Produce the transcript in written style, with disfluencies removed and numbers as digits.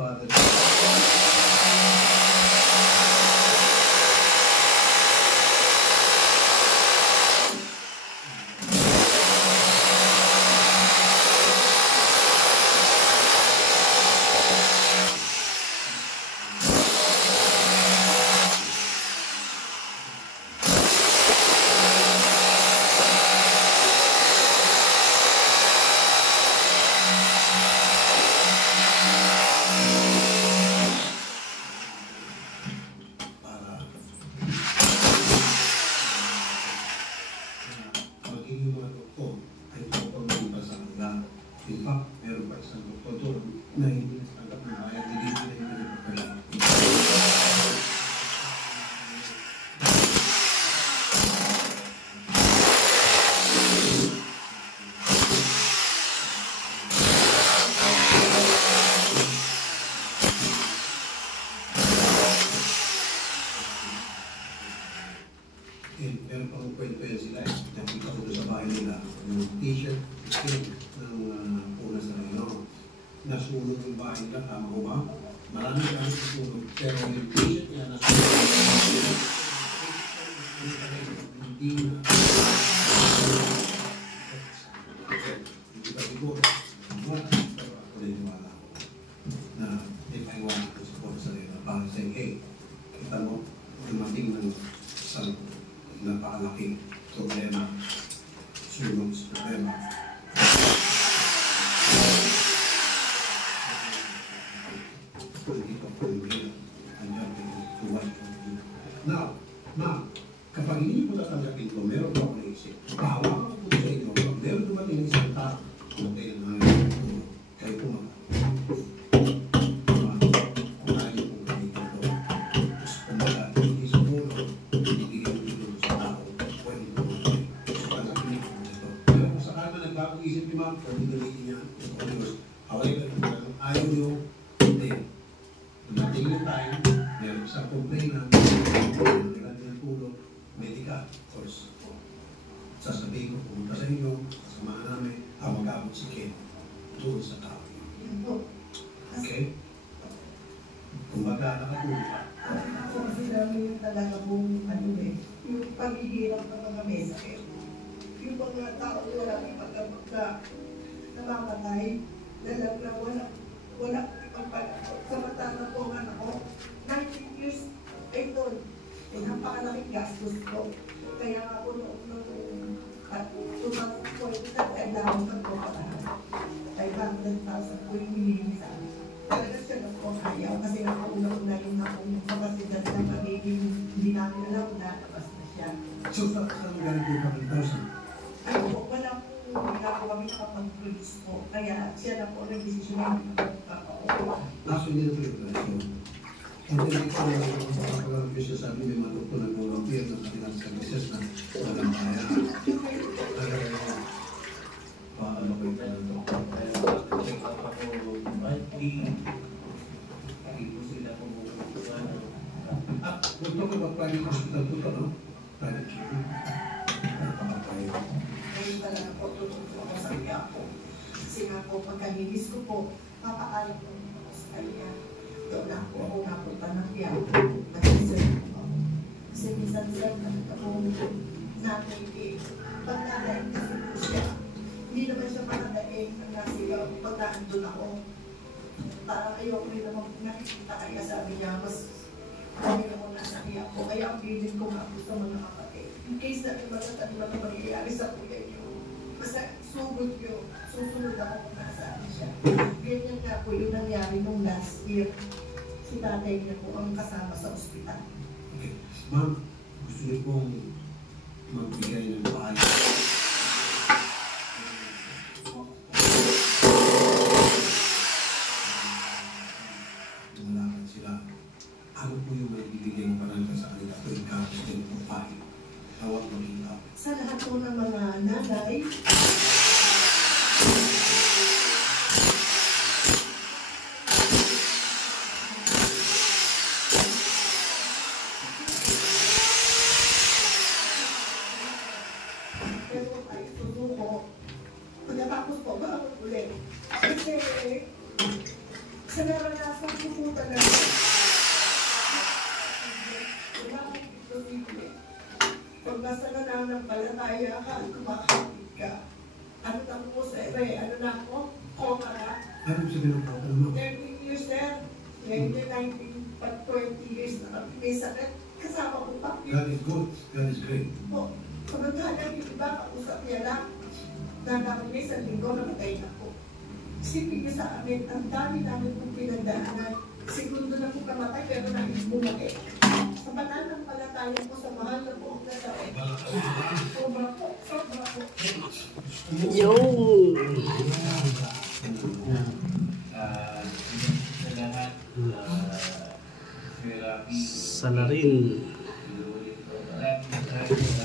Father. Meron pang kwento yan sila. Nakita ko doon sa bahay nila. Yung t-shirt, ng punas na rin. Nasunog yung bahay nila. Tama ko ba? Maraming kami nasunog. Pero yung t-shirt niya nasunog. Hindi na. Hindi pa siguro. Pero ako rin wala ko. Na ipaiwan ko sa punas na rin. Para say, hey, kita mo, dumating ng isang napakalaking problema, sunog sa problema. Now, ma'am, kapag hindi po tatanggapin ko, meron po ako naisip. Pahawakan ko po sa inyo, pag meron dumating ng isang tao, kung kayo na kayo po mga. Ayaw nyo, hindi. Dumating yung time, meron isang complaint na naglag ng tulog, medical, of course. Sasabihin ko, pumunta sa inyo, kasamahan namin, mag-abot si Ken doon sa tao. Okay? Kung baga, nakatulog ka. Ako kasi namin yung talaga mong yung paghihirap ng mga mesa. Yung mga tao wala ipagkabag na namamatay, na wala ipagpagkabag. Samantala po ang anak ko, 19 years ay doon. Napakalaking gastos ko. Kaya ako noong 2012, kailangan ko po patahan. 500,000 po yung hinihingi sa amin. Talaga siya na po ayaw kasi nakauna-una yung akong kapasidad na magiging hindi namin alam na tapos na siya. So, saan galing po yung 5,000? Ano po, wala po hindi kami nakapag-produce po. Kaya siya na po nag-desisyon na nakapag-produce. Actually, hindi na po yung presyo. Hindi ko sa pagkakalang presyo sabi may mga doktor na volunteer ng kanilang services na walang kaya. Kaya, paano ko yung doktor? Kaya, check up ako monthly. Hindi po sila kung we're talking about private hospital po ito, no? Private hospital. Ngayon talaga po, tutulong ako sa iya po. Kasi nga po, pagkahilis ko po, papaalam ko ako sa kanya. Doon na po ako napunta ng iya. Nag-reserve po. Kasi minsan sir, nakita po natin pag nadain kasi po siya. Hindi naman siya manadain ang nasigaw. Pag naandun ako, parang ayoko rin naman nakikita kaya sabi niya, mas kami naman nasa iya po. Kaya ang bilin ko nga po sa mga kapatid. In case na iba na mangyayari sa kuya niyo, basta sugod niyo, susunod ako kung nasaan siya. Ganyan nga po yung nangyari nung last year. Si tatay niya po ang kasama sa ospital. Okay. Ma'am, gusto niyo pong magbigay ng pahay. Malakad sila. Ano po yung may bibigay ng panangka sa kanila? Ito yung kapos din po pahay. Tawag mo rin ka. Sa lahat po ng mga nanay, pero tayo susuko. Pagkatapos po, bakit ulit? Kasi sa naranasan ko po talaga. Wala akong imposible. Pag nasa nananampalataya ka at kumakapit ka, ano na po sa ano na ako? Koma na. Ano sabihin ko? 13 years sir. Ngayon 19, pag 20 years na kami may sakit. Kasama ko pa. God is good. God is great. Po, samantala yung iba, kausap niya lang. Nanamin niya isang linggo, namatay na po. Isipin niya sa amin, ang dami namin kong pinagdaanan. Segundo na po kamatay, pero nais bumalik. Sa banal ng palataya po sa mahal na po ang nasawin. Sobra po, sobra po. Yung Sa lahat, therapy, salarin. maraming